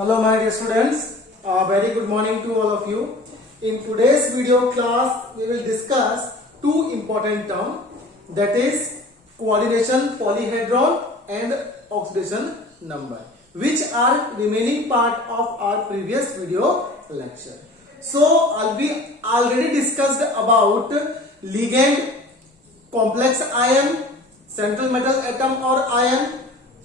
Hello my dear students, very good morning to all of you. In today's video class we will discuss two important terms, that is coordination polyhedron and oxidation number, which are remaining part of our previous video lecture. So we already discussed about ligand, complex ion, central metal atom or ion,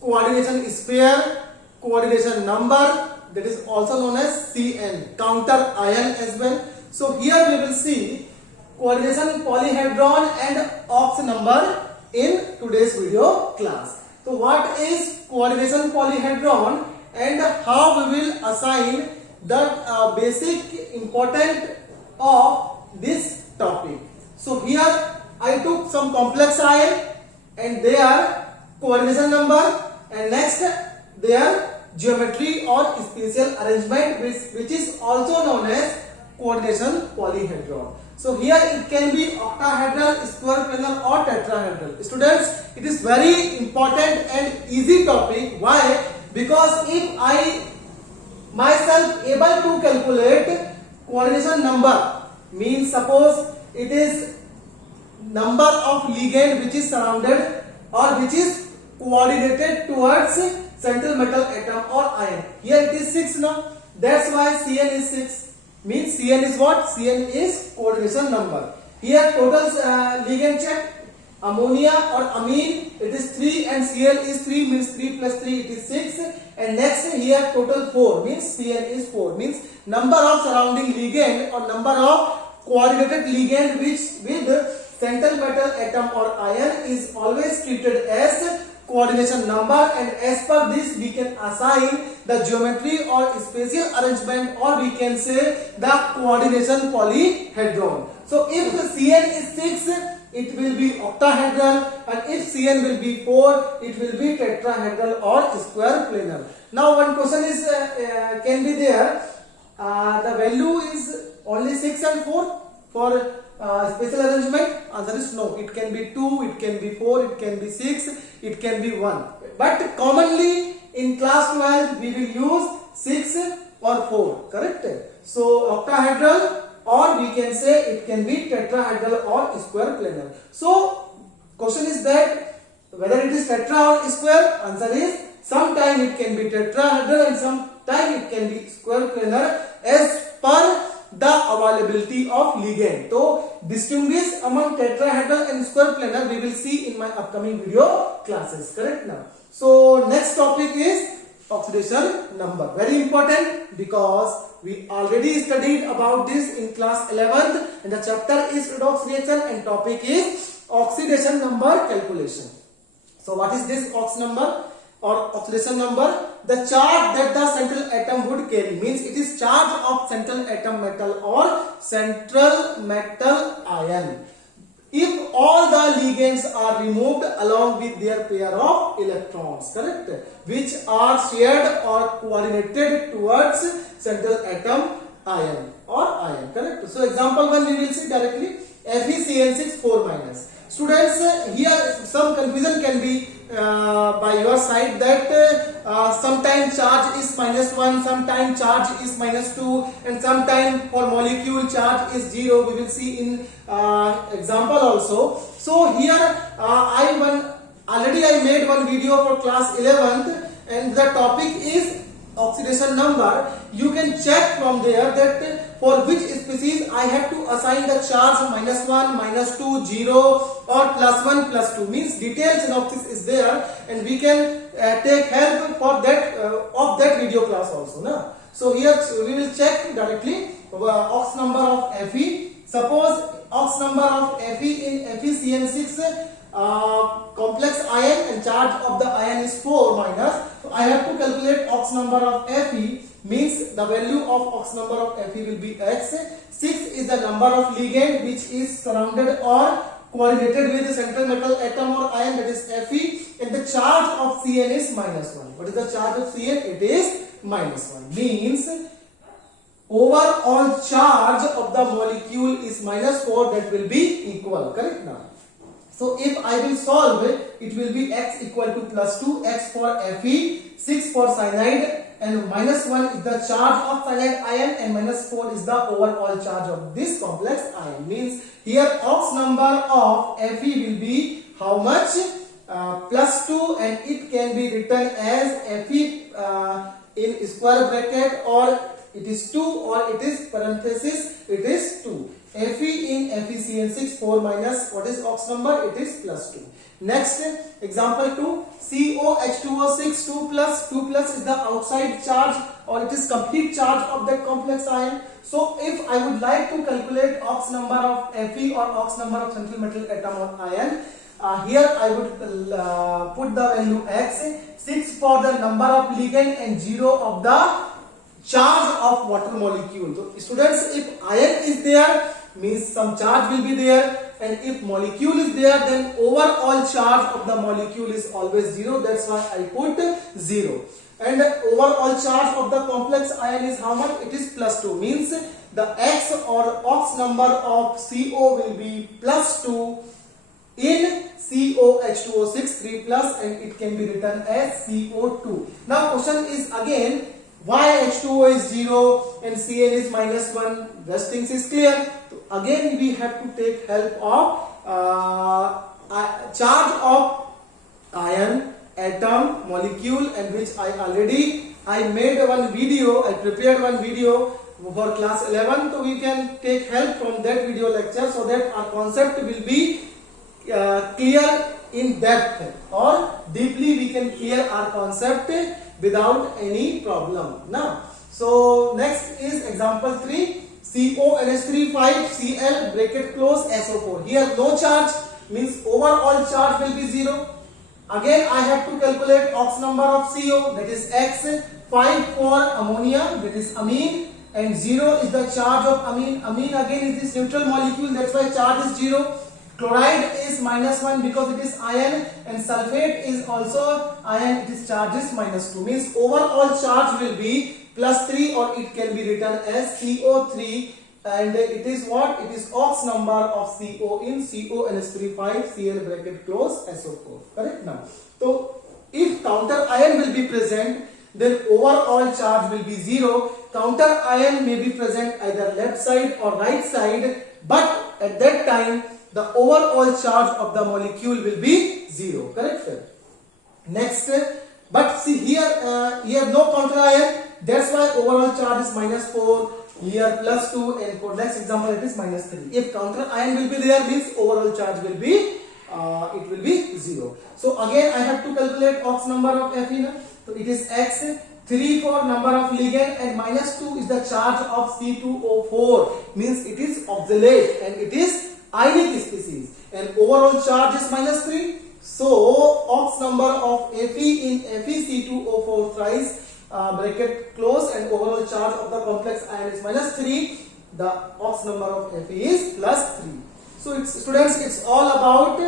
coordination sphere, coordination number, that is also known as CN, counter ion as well. So here we will see coordination polyhedron and ox number in today's video class. So what is coordination polyhedron and how we will assign the basic important of this topic. So here I took some complex ion and their coordination number, and next their geometry or spatial arrangement, which is also known as coordination polyhedron. So here it can be octahedral, square planar or tetrahedral. Students, it is very important and easy topic. Why? Because if I myself able to calculate coordination number, means suppose it is number of ligand which is surrounded or which is coordinated towards central metal atom or ion. Here it is 6 now. That's why Cn is 6. Means Cn is what? Cn is coordination number. Here total ligand check. Ammonia or amine, it is 3 and Cl is 3, means 3 plus 3 it is 6. And next here total 4, means Cn is 4. Means number of surrounding ligand or number of coordinated ligand which with central metal atom or ion is always treated as coordination number, and as per this we can assign the geometry or spatial arrangement, or we can say the coordination polyhedron. So if the Cn is 6, it will be octahedral, and if Cn will be 4, it will be tetrahedral or square planar. Now one question is can be there, the value is only 6 and 4 for spatial arrangement. Answer is no. It can be 2, it can be 4, it can be 6, it can be 1. But commonly in class 12 we will use 6 or 4. Correct? So octahedral, or we can say it can be tetrahedral or square planar. So question is that whether it is tetra or square. Answer is sometime it can be tetrahedral and sometime it can be square planar as per the availability of ligand. So distinguish among tetrahedral and square planar we will see in my upcoming video classes. Correct now. So next topic is oxidation number. Very important because we already studied about this in class 11th, and the chapter is redox reaction and topic is oxidation number calculation. So what is this ox number or oxidation number? The charge that the central atom would carry, means it is charge of central atom metal or central metal ion, if all the ligands are removed along with their pair of electrons, correct, which are shared or coordinated towards central atom ion or ion, correct. So example 1 we will see directly, FeCN6 4 minus. Students, here some confusion can be by your side that sometimes charge is -1, sometimes charge is -2, and sometimes for molecule charge is 0. We will see in example also. So here I made one video for class 11th, and the topic is oxidation number. You can check from there that for which species I have to assign the charge -1, -2, 0 or +1, +2. Means detailed synopsis is there, and we can take help for that of that video class also. Na? So here we will check directly ox number of Fe. Suppose ox number of Fe in FeCN6 complex ion and charge of the ion is 4 minus. So I have to calculate ox number of Fe, means the value of ox number of Fe will be x. 6 is the number of ligand which is surrounded or coordinated with the central metal atom or ion, that is Fe, and the charge of Cn is -1. What is the charge of Cn? It is -1. Means overall charge of the molecule is -4, that will be equal. Correct now. So if I will solve it, it will be x equal to +2, x for Fe, 6 for cyanide, and -1 is the charge of silent ion and -4 is the overall charge of this complex ion. Means here Ox number of Fe will be how much? +2, and it can be written as Fe in square bracket, or it is 2, or it is parenthesis, it is 2. Fe in FeCN6, 4 minus what is Ox number? It is +2. Next example 2, COH2O6, 2 plus is the outside charge, or it is complete charge of that complex ion. So if I would like to calculate Ox number of Fe or Ox number of central metal atom or ion, here I would put the value x, 6 for the number of ligand and 0 of the charge of water molecule. So students, if ion is there, means some charge will be there, and if molecule is there, then overall charge of the molecule is always 0. That's why I put 0. And overall charge of the complex ion is how much? It is +2. Means the x or Ox number of CO will be +2 in COH2O6 3 plus, and it can be written as CO2. Now question is again, why H2O is 0 and Cn is -1? Rest things is clear. So again we have to take help of charge of ion, atom, molecule, and which I made one video, I prepared one video for class 11. So we can take help from that video lecture, so that our concept will be clear in depth, or deeply we can clear our concept without any problem. Now, so next is example 3, CONH3 5Cl bracket close SO4. Here no charge, means overall charge will be 0. Again I have to calculate Ox number of CO, that is X, 5 for ammonia, that is amine, and 0 is the charge of amine. Amine again is this neutral molecule, that's why charge is 0. Chloride is -1 because it is ion, and sulfate is also ion, it is charge is -2. Means overall charge will be +3, or it can be written as CO3, and it is what? It is Ox number of CO in CONH3 5Cl bracket close SO4. Correct? Now, so if counter ion will be present, then overall charge will be 0. Counter ion may be present either left side or right side, but at that time the overall charge of the molecule will be 0. Correct? Next, but see here, here no counter ion, that's why overall charge is -4. Here +2, and for next example it is -3. If counter ion will be there, means overall charge will be it will be 0. So again I have to calculate Ox number of Fe. So it is X, 3 for number of ligand, and -2 is the charge of C2O4. Means it is oxalate and it is ionic species, and overall charge is -3. So Ox number of Fe in FeC2O4 thrice bracket close, and overall charge of the complex ion is -3. The Ox number of Fe is +3. So students, it's all about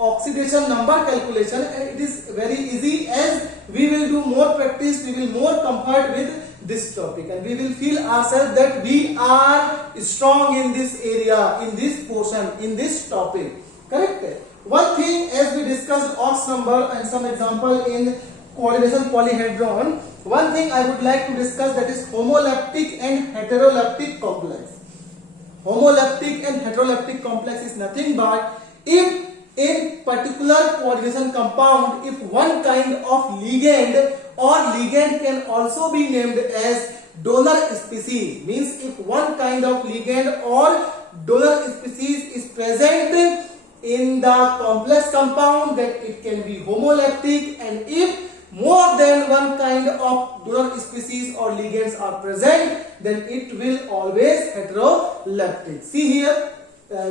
oxidation number calculation, and it is very easy. As we will do more practice, we will more comfort with this topic, and we will feel ourselves that we are strong in this area, in this portion, in this topic. Correct? One thing, as we discussed Ox number and some example in coordination polyhedron, one thing I would like to discuss, that is homoleptic and heteroleptic complex. Homoleptic and heteroleptic complex is nothing but if in particular coordination compound, if one kind of ligand or ligand can also be named as donor species, means if one kind of ligand or donor species is present in the complex compound, that it can be homoleptic, and if more than one kind of donor species or ligands are present, then it will always heteroleptic. See here,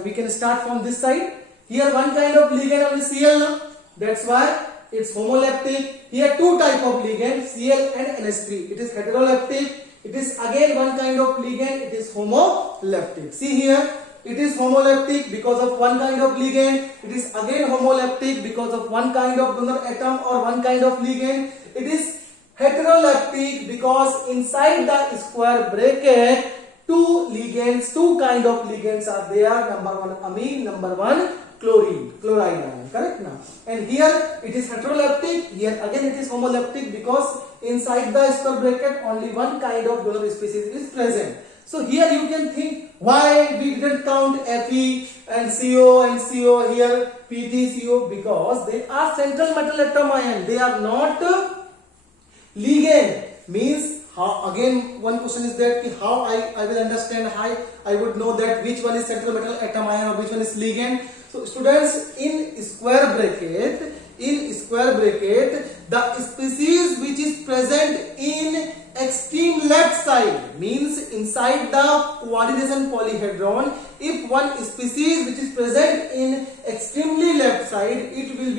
we can start from this side. Here one kind of ligand of the Cl, that's why it's homoleptic. Here two type of ligand, Cl and NH3. It is heteroleptic. It is again one kind of ligand, it is homoleptic. See here, it is homoleptic because of one kind of ligand. It is again homoleptic because of one kind of donor atom or one kind of ligand. It is heteroleptic because inside the square bracket two kind of ligands are there. Number one amine, number one chloride ion, correct now. And here it is heteroleptic, here again it is homoleptic, because inside the square bracket only one kind of donor species is present. So here you can think why we didn't count Fe and CO here, PT, CO, because they are central metal atom ion, they are not ligand. Means how, again one question is that how I will understand, how I would know that which one is central metal atom ion or which one is ligand. So students, in square bracket, the species which is present in extreme left side, means inside the coordination polyhedron, if one species which is present in extremely left side, it will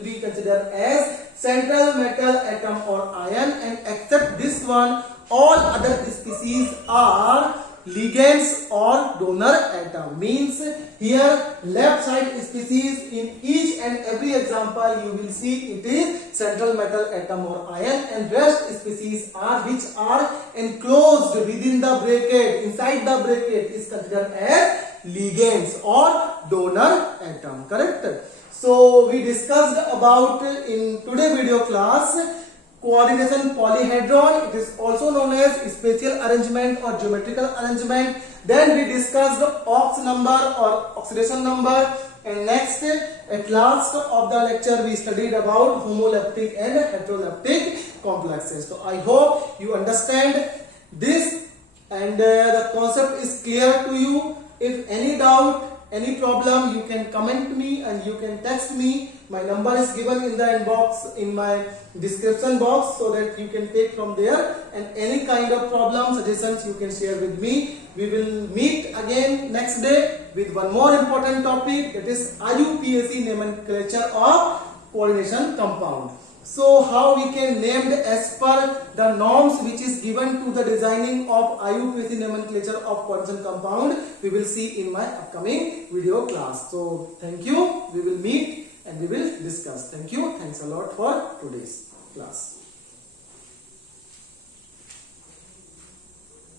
be considered as central metal atom or ion, and except this one, all other species are ligands or donor atom. Means here left side species, in each and every example you will see it is central metal atom or ion, and rest species are which are enclosed within the bracket, inside the bracket, is considered as ligands or donor atom, correct. So we discussed about in today video class coordination polyhedron. It is also known as spatial arrangement or geometrical arrangement. Then we discussed Ox number or oxidation number, and next at last of the lecture we studied about homoleptic and heteroleptic complexes. So I hope you understand this and the concept is clear to you. If any doubt, any problem, you can comment me and you can text me. My number is given in the inbox, in my description box, so that you can take from there, and any kind of problem, suggestions you can share with me. We will meet again next day with one more important topic, that is IUPAC nomenclature of coordination compound. So how we can name as per the norms which is given to the designing of IUPAC nomenclature of coordination compound, we will see in my upcoming video class. So thank you. We will meet and we will discuss. Thank you. Thanks a lot for today's class.